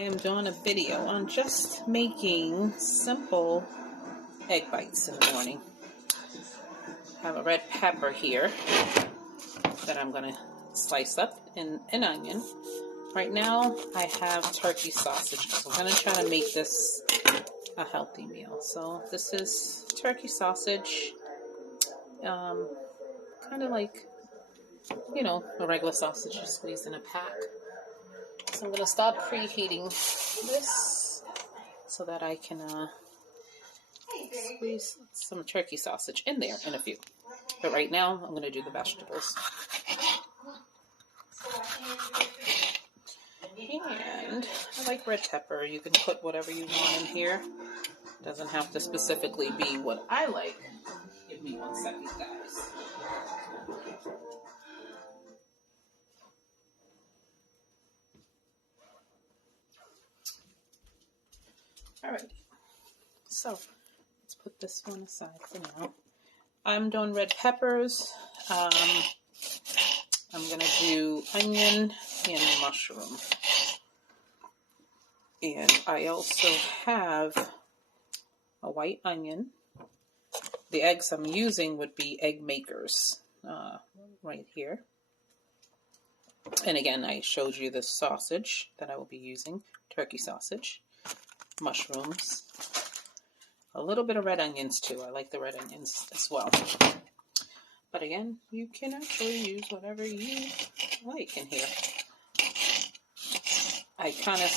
I am doing a video on just making simple egg bites in the morning. I have a red pepper here that I'm going to slice up in an onion. Right now I have turkey sausage because I'm going to try to make this a healthy meal. So this is turkey sausage, kind of like, a regular sausage you squeeze in a pack. So I'm going to start preheating this so that I can squeeze some turkey sausage in there in a few. But right now, I'm going to do the vegetables. And I like red pepper. You can put whatever you want in here. It doesn't have to specifically be what I like. Give me 1 second, guys. Alright, so let's put this one aside for now. I'm doing red peppers. I'm going to do onion and mushroom. And I also have a white onion. The eggs I'm using would be egg makers right here. And again, I showed you the sausage that I will be using, turkey sausage, mushrooms, a little bit of red onions too. I like the red onions as well. But again, you can actually use whatever you like in here. I kind of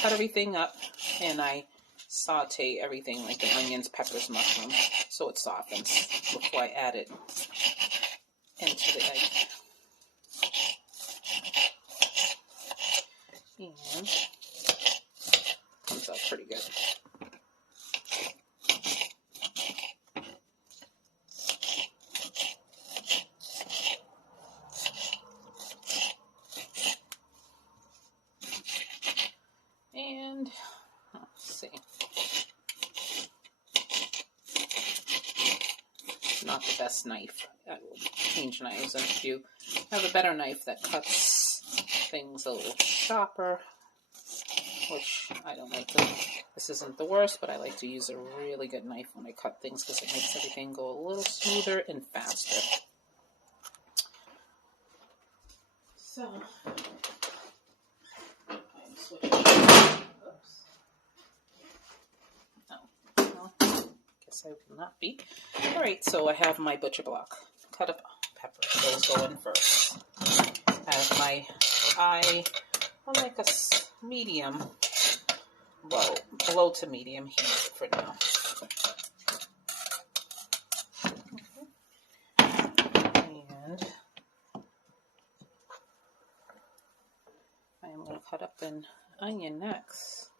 cut everything up and I saute everything like the onions, peppers, mushrooms, so it softens before I add it into the egg. And comes out pretty good. And let's see. Not the best knife. I will change knives in a few. I have a better knife that cuts things a little sharper, which I don't like to. This isn't the worst, but I like to use a really good knife when I cut things because it makes everything go a little smoother and faster. So, I'm switching. Oops. No, guess I will not be. All right, so I have my butcher block. Cut up peppers. Those go in first. I have my I'll make a medium, low to medium heat for now. And I am going to cut up an onion next.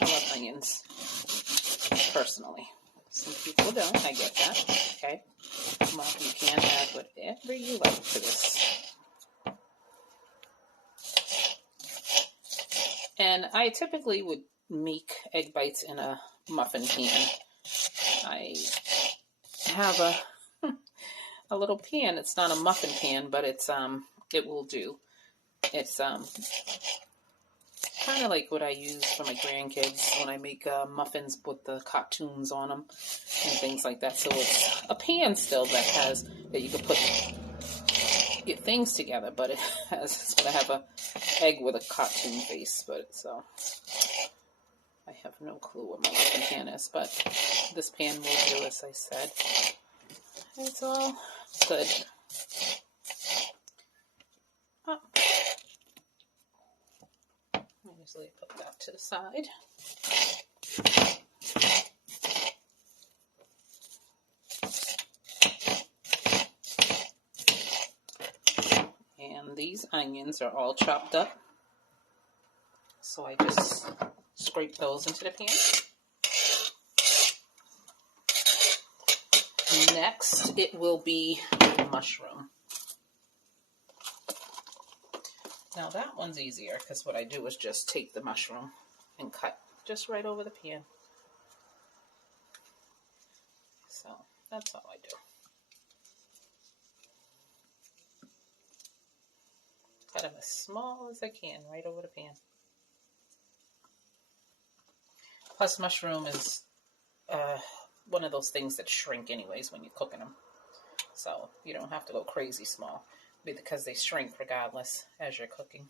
I love onions, personally. Some people don't, I get that, okay? Well, you can add whatever you like to this. And I typically would make egg bites in a muffin pan. I have a little pan. It's not a muffin pan, but it will do. It's kind of like what I use for my grandkids when I make muffins with the cartoons on them and things like that. So it's a pan still that you can put your things together, but it's going to have a egg with a cartoon face. But so I have no clue what my muffin pan is, but this pan will do, as I said. It's all good. Oh. I usually put that to the side. And these onions are all chopped up. So I just scrape those into the pan. Next, it will be mushroom. Now that one's easier because what I do is just take the mushroom and cut just right over the pan. So that's all I do. cut them as small as I can, right over the pan. Plus, mushroom is one of those things that shrink anyways when you're cooking them. So you don't have to go crazy small because they shrink regardless as you're cooking.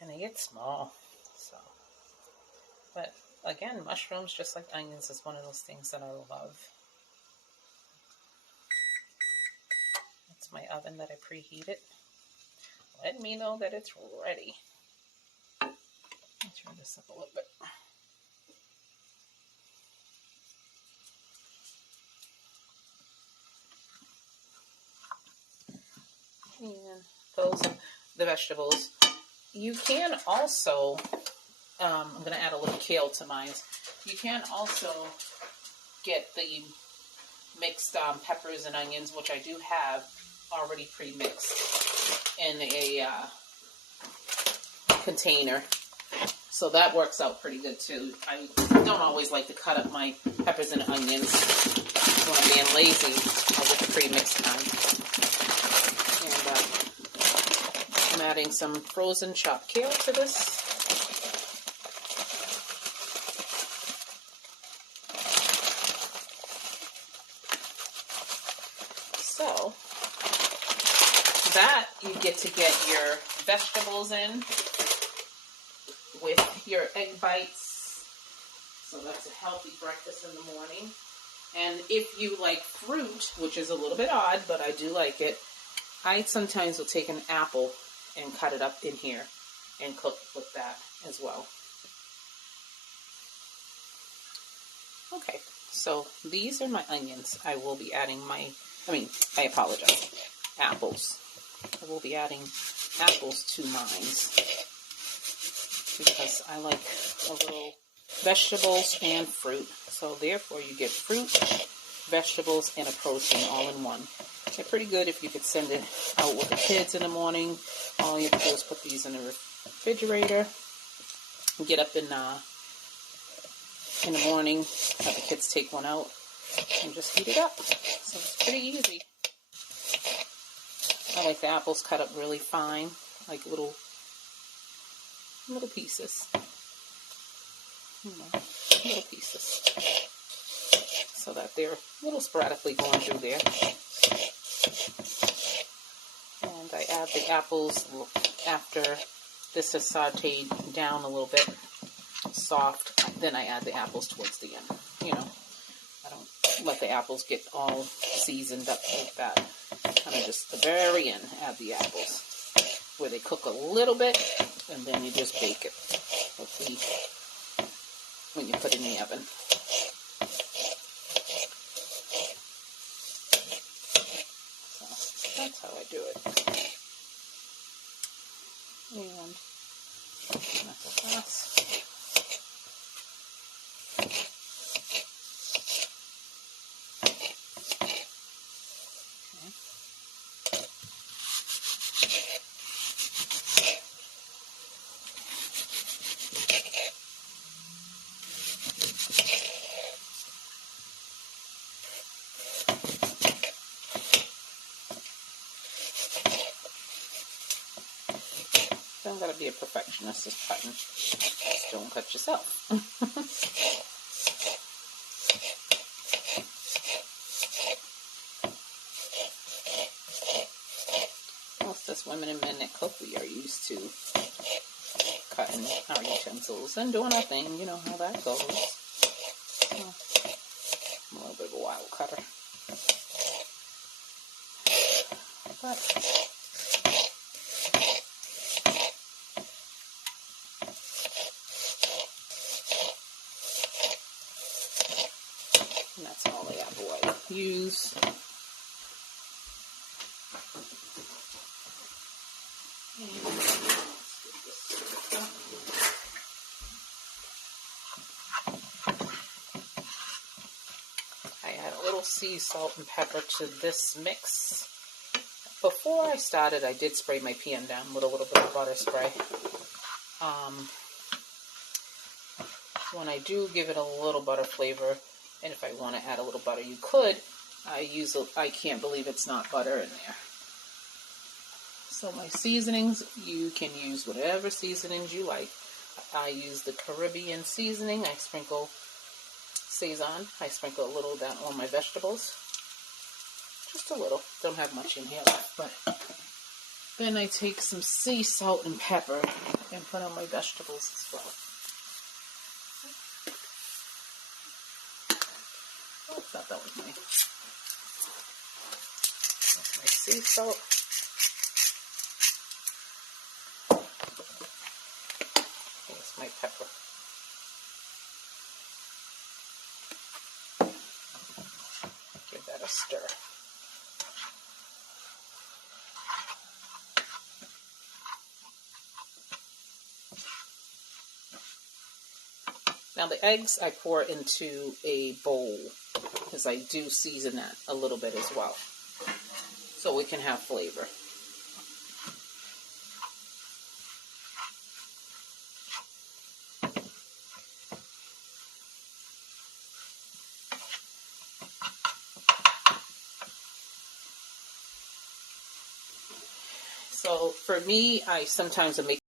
And they get small. So, but again, mushrooms, just like onions, is one of those things that I love. That's my oven that I preheated. Let me know that it's ready. Let's turn this up a little bit. And those are the vegetables. You can also, I'm going to add a little kale to mine. You can also get the mixed peppers and onions, which I do have already pre-mixed in a container. So that works out pretty good too. I don't always like to cut up my peppers and onions when I'm being lazy. I'll get the pre-mixed kind. And I'm adding some frozen chopped kale to this. So that you get your vegetables in with your egg bites. So that's a healthy breakfast in the morning. And if you like fruit, which is a little bit odd, but I do like it, I sometimes will take an apple and cut it up in here and cook with that as well. Okay, so these are my onions. I will be adding I apologize, apples. I will be adding apples to mine because I like a little vegetables and fruit. So therefore you get fruit, vegetables, and a protein all in one. They're pretty good if you could send it out with the kids in the morning. All you have to do is put these in the refrigerator, get up in the morning, have the kids take one out, and just heat it up. So it's pretty easy. I like the apples cut up really fine, like little pieces. Little pieces. So that they're a little sporadically going through there. And I add the apples after this is sauteed down a little bit soft. Then I add the apples towards the end. I don't let the apples get all seasoned up like that. Kind of just the very end, add the apples where they cook a little bit, and then you just bake it when you put it in the oven. So that's how I do it. And that's a glass. Don't gotta be a perfectionist this cutting. Just don't cut yourself. Most of us women and men that cook, we are used to cutting our utensils and doing our thing. You know how that goes. I'm a little bit of a wild cutter. But and that's all the apple I use. I add a little sea salt and pepper to this mix. Before I started, I did spray my pan down with a little bit of butter spray. When I do give it a little butter flavor, and if I want to add a little butter, you could, I can't believe it's not butter in there. So my seasonings, you can use whatever seasonings you like. I use the Caribbean seasoning. I sprinkle Sazon. I sprinkle a little of that on my vegetables. Just a little. Don't have much in here left, but then I take some sea salt and pepper and put on my vegetables as well. Oh, I thought that was that's my sea salt. Here's my pepper. Give that a stir. Now the eggs I pour into a bowl because I do season that a little bit as well, so we can have flavor. So for me, I sometimes make